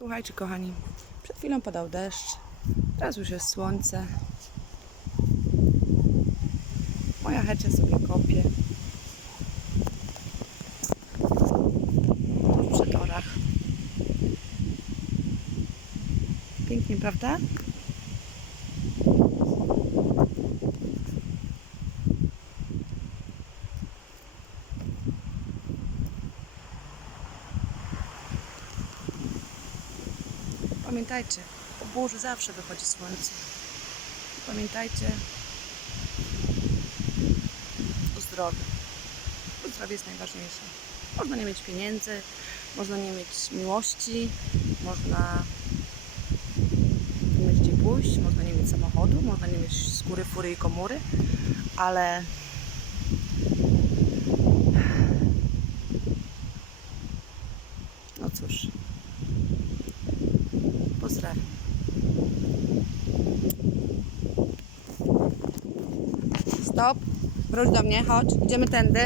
Słuchajcie, kochani, przed chwilą padał deszcz, teraz już jest słońce. Moja hecia sobie kopie. Przy torach. Pięknie, prawda? Pamiętajcie, po burzy zawsze wychodzi słońce. Pamiętajcie o zdrowiu. Bo zdrowie jest najważniejsze. Można nie mieć pieniędzy, można nie mieć miłości, można nie mieć gdzie pójść, można nie mieć samochodu, można nie mieć skóry, fury i komury, ale no cóż, Stop. Wróć do mnie, chodź. Idziemy tędy.